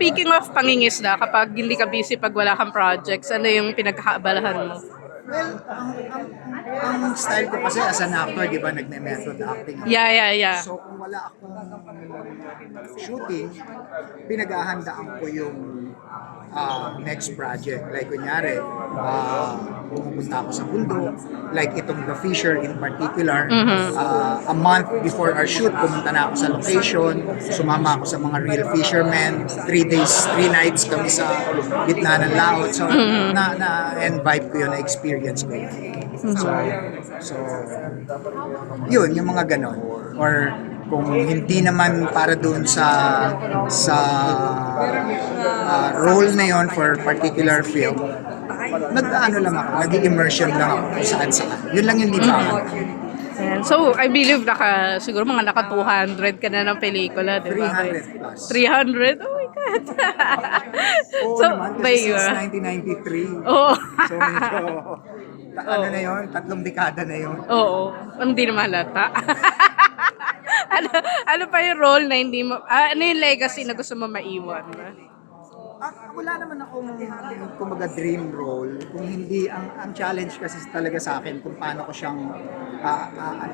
Speaking of pangingisda, kapag hindi ka busy pag wala kang projects, ano yung pinagkakaabalahan mo? Well, ang style ko kasi as an actor, di ba, nagme-method acting ako. Yeah, yeah, yeah. So, kung wala akong shooting, pinaghahandaan ko yung next project. Like, kunyari, pumupunta ako sa bundok, like itong The Fisher in particular. A month before our shoot, pumunta na ako sa location, sumama ako sa mga real fishermen, 3 days, 3 nights kami sa gitna ng laot. So, and vibe ko yun, na-experience ko yun. So, yun, yung mga ganon. Or kung hindi naman para doon sa role na yon for particular film, nag-ano lang ako, nag-immersion lang ako kung saan. Yun lang yung libangan. Ayan. So, I believe siguro mga naka 200 ka na ng pelikula, di ba? 300 plus. 300? Oh my God. Oo So, naman, kasi since 1993. Oo. So, medyo, ano na yun, 3 dekada na yun. Oo. Hindi na malata. ano pa yung role na hindi mo, ano yung legacy na gusto mo maiwan? Wala naman akong kumbaga dream role kung hindi ang challenge kasi talaga sa akin kung paano ko siyang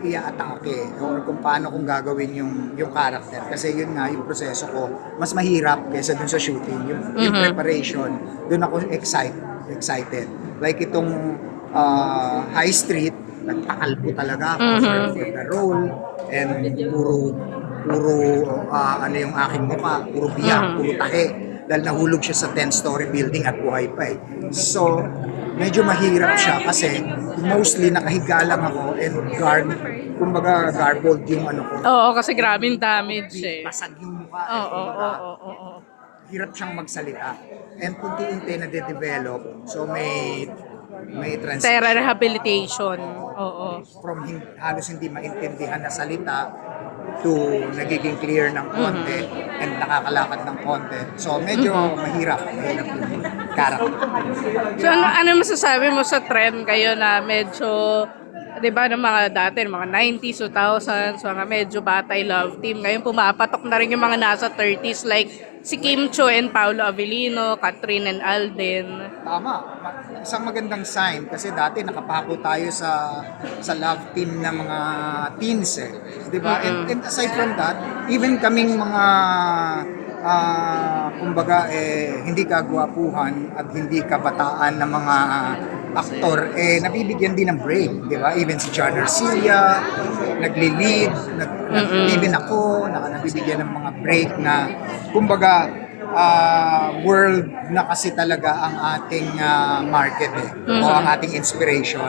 i-atake or kung paano kong gagawin yung character kasi yun nga yung proseso ko mas mahirap kaysa dun sa shooting yung preparation dun ako excited like itong High Street nagpakalbo talaga ako for the role and puro ano yung aking mukha puro biyak, puro tahe dahil nahulog siya sa 10-story building at buhay pa eh. So, medyo mahirap siya kasi mostly nakahiga lang ako and kumbaga garbled yung ano ko. Oo, kasi grabing damage eh. Basag yung mukha. Oo. Hirap siyang magsalita. And unti-unti na de-develop. So, may transition. Rehabilitation. Oo. From halos hindi maintindihan na salita to nagiging clear ng konti and nakakalakad ng konti. So medyo mahirap yung character. So ano masasabi mo sa trend kayo na medyo, di ba, ng mga dati, mga 90s, 2000s, mga medyo batay love team. Ngayon pumapatok na rin yung mga nasa 30s like si Kim Cho and Paolo Avellino, Catherine and Alden. Tama. Isang magandang sign kasi dati nakapako tayo sa love team ng mga teens eh. Di ba? And aside from that, even kaming mga kumbaga hindi kagwapuhan at hindi kabataan ng mga aktor nabibigyan din ng break, di ba? Even si John Arcilla nagli-lead, even ako nabibigyan ng mga break na kumbaga world na kasi talaga ang ating market o ang ating inspiration,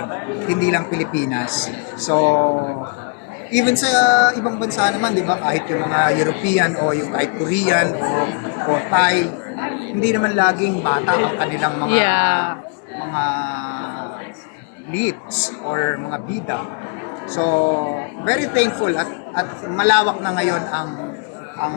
hindi lang Pilipinas. So even sa ibang bansa naman, di ba, kahit yung mga European o yung kahit Korean o Thai, hindi naman laging bata ang kanilang mga leads or mga bida. So, very thankful at malawak na ngayon ang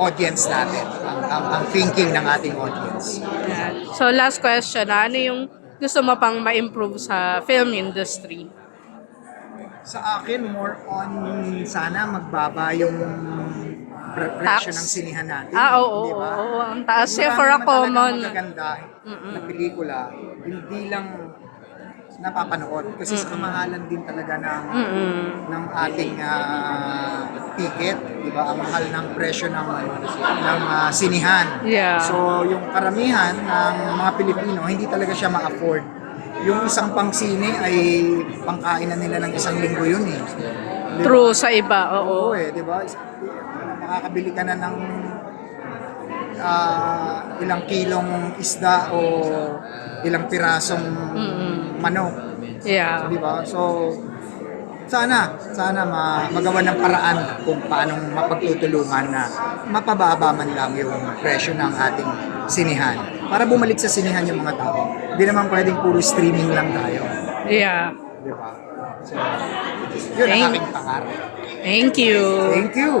audience natin, ang thinking ng ating audience. Yeah. So last question, ano yung gusto mo pang ma-improve sa film industry? Sa akin, more on sana magbaba yung presyo ng sinihan natin. Oo. Ang taas siya for a common. Magaganda na pelikula, hindi lang napapanood kasi sa kamahalan din talaga ng ating ticket, di ba? Ang mahal ng presyo ng sinihan. Yeah. So yung karamihan ng mga Pilipino hindi talaga siya ma-afford. Yung isang pangsine ay pangkain na nila ng isang linggo yun eh. Diba? True sa iba, oo. Oo di ba? Makakabili ka na ng ilang kilong isda o ilang pirasong manok. Yeah. Di ba? So, sana magawa ng paraan kung paano mapagtutulungan na mapababa man lang yung presyo ng ating sinihan. Para bumalik sa sinihan yung mga tao. Hindi naman pwedeng puro streaming lang tayo. Yeah. Di ba? So, yun ang aking pangarap. Thank you. Thank you.